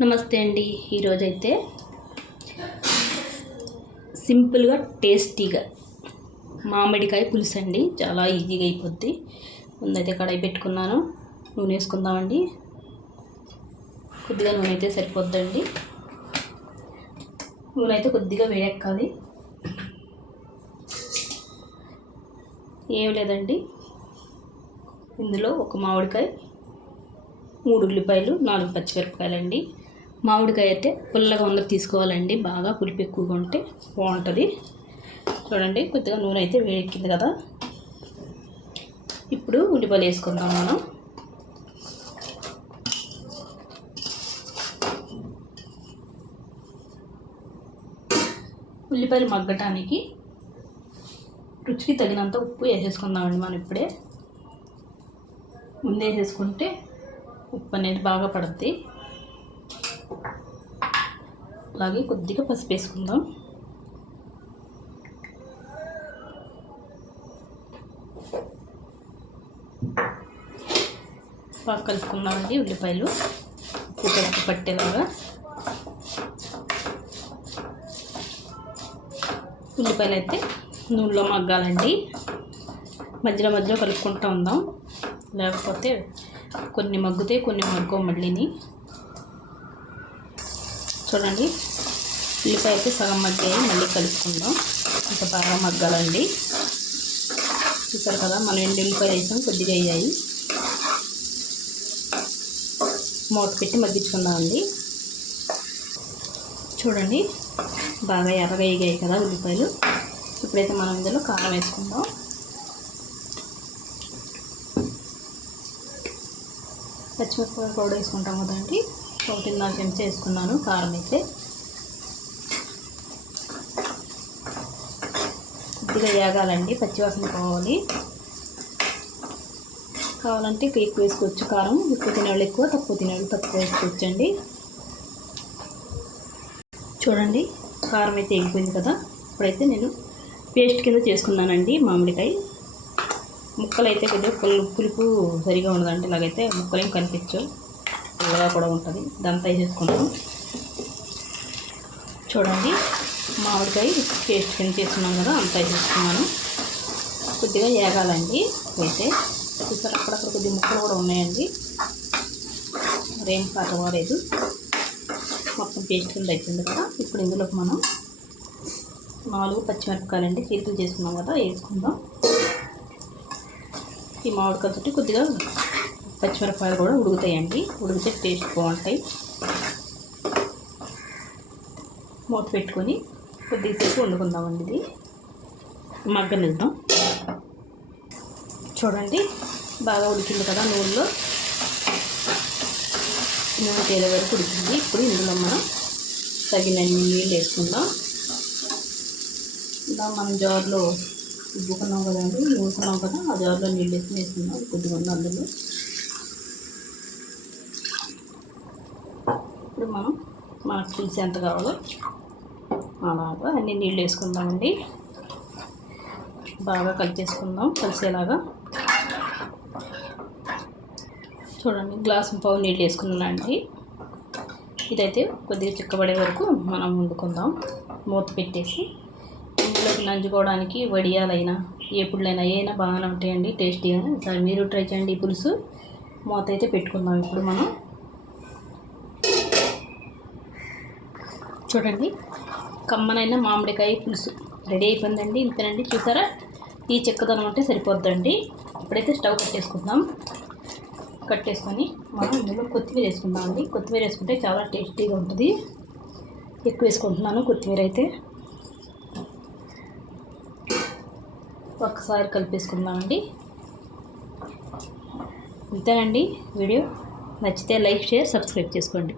నమస్తే అండి. ఈరోజైతే సింపుల్గా టేస్టీగా మామిడికాయ పులుసు అండి. చాలా ఈజీగా అయిపోద్ది. ముందైతే కడాయి పెట్టుకున్నాను. నూనె వేసుకుందామండి. కొద్దిగా నూనె అయితే సరిపోద్దండి. నూనె అయితే కొద్దిగా వేడెక్కాలి. ఏం లేదండి, ఇందులో ఒక మామిడికాయ, 3 ఉల్లిపాయలు, 4 పచ్చిమిరపకాయలండి. మామిడికాయ అయితే పుల్లగా ఉన్నది తీసుకోవాలండి. బాగా పులుపు ఎక్కువగా ఉంటే బాగుంటుంది. చూడండి, కొద్దిగా నూనె అయితే వేడెక్కింది కదా. ఇప్పుడు ఉల్లిపాయలు వేసుకుందాం మనం. ఉల్లిపాయలు మగ్గటానికి రుచికి తగినంత ఉప్పు వేసేసుకుందామండి. మనం ఇప్పుడే ముందే వేసేసుకుంటే ఉప్పు అనేది బాగా పడుద్ది. అలాగే కొద్దిగా పసుపు వేసుకుందాం. బాగా కలుపుకుందామండి. ఉల్లిపాయలు ఉప్పు పట్టేలాగా. ఉల్లిపాయలు అయితే నూనెలో మగ్గాలండి. మధ్యలో మధ్యలో కలుపుకుంటూ ఉందాం, లేకపోతే కొన్ని మగ్గుతాయి, కొన్ని మగ్గవు. మళ్ళీని చూడండి, ఉల్లిపాయ అయితే సగం మగ్గాయి. మళ్ళీ కలుపుకుందాం. ఇంకా బాగా మగ్గాలండి. చూసారు కదా, మనం 2 ఉల్లిపాయలు వేసాం, కొద్దిగా అయ్యాయి. మూత పెట్టి మగ్గించుకుందామండి. చూడండి, బాగా ఎర్రగా వేగాయి కదా ఉల్లిపాయలు. ఇప్పుడైతే మనం ఇందులో కారం వేసుకుందాం. పచ్చిమిరపకాయలు కూడా వేసుకుంటాం కదండి. 1.5 చెంచా వేసుకున్నాను కారం అయితే. కొద్దిగా వేగాలండి, పచ్చివాసన పోవాలి. కావాలంటే ఎక్కువ వేసుకోవచ్చు కారం. ఎక్కువ తినేవాళ్ళు ఎక్కువ, తక్కువ తినేవాళ్ళు తక్కువ వేసుకోవచ్చండి. చూడండి, కారం అయితే ఎగిపోయింది కదా. ఇప్పుడైతే నేను పేస్ట్ కింద చేసుకున్నానండి మామిడికాయ ముక్కలు. అయితే కొద్దిగా పులుపు సరిగా ఉండదంటే ఇలాగైతే ముక్కలు ఏం కనిపించవు, పుల్లగా కూడా ఉంటుంది. ఇదంతా వేసేసుకుంటాం. చూడండి, మామిడికాయ పేస్ట్ కింద చేసుకున్నాం కదా, అంతా వేసేసుకున్నాను. కొద్దిగా వేగాలండి. అయితే చూసారు, అక్కడక్కడ కొద్దిగా ముక్కలు కూడా ఉన్నాయండి. మరేం పర్వాలేదు, మొత్తం పేస్ట్ కింద అయిపోయింది కదా. ఇప్పుడు ఇందులోకి మనం 4 పచ్చిమిరపకాయలండి చీలికలు చేసుకున్నాం కదా, వేసుకుందాం. ఈ మామిడికాయతోటి కొద్దిగా పచ్చిమిరపకాయలు కూడా ఉడుకుతాయండి. ఉడికితే టేస్ట్ బాగుంటాయి. మూత పెట్టుకొని కొద్దిసేపు వండుకుందామండి. ఇది మగ్గనిద్దాం. చూడండి, బాగా ఉడికింది కదా. నూనె తేలే వరకు ఉడికింది. ఇప్పుడు ఇందులో మనం తగినన్ని నీళ్ళు వేసుకుందాం. ఇలా మనం జార్లో ఉబ్బుకున్నాం కదండి, నూరుకున్నాం కదా, ఆ జార్లో నీళ్ళు వేసుకుందాం. కొద్దిగా ఉంది అందులో. ఇప్పుడు మనకు పులుసు ఎంత కావాలో అలాగా అన్ని నీళ్ళు వేసుకుందామండి. బాగా కలిపేసుకుందాం కలిసేలాగా. చూడండి, గ్లాసు పావు నీళ్ళు వేసుకున్నానండి. ఇదైతే కొద్దిగా చిక్కబడే వరకు మనం వండుకుందాం మూత పెట్టేసి. ఇందులోకి నంచుకోవడానికి వడియాలైనా ఏపుళ్ళైనా ఏమైనా బాగానే ఉంటాయండి, టేస్టీగా. ఈసారి మీరు ట్రై చేయండి ఈ పులుసు. మూత అయితే పెట్టుకుందాం. ఇప్పుడు మనం చూడండి, కమ్మనైన మామిడికాయ పులుసు రెడీ అయిపోయిందండి. ఇంతేనండి, చూసారా, ఈ చిక్కదనం అంటే సరిపోద్దండి. ఇప్పుడైతే స్టవ్ కట్టేసుకొని మనం ఇందులో కొత్తిమీర వేసుకుందామండి. కొత్తిమీర వేసుకుంటే చాలా టేస్టీగా ఉంటుంది. ఎక్కువ వేసుకుంటున్నాను కొత్తిమీర అయితే. ఒక్కసారి కలిపేసుకుందామండి. ఇంతేనండి వీడియో. నచ్చితే లైక్, షేర్, సబ్స్క్రైబ్ చేసుకోండి.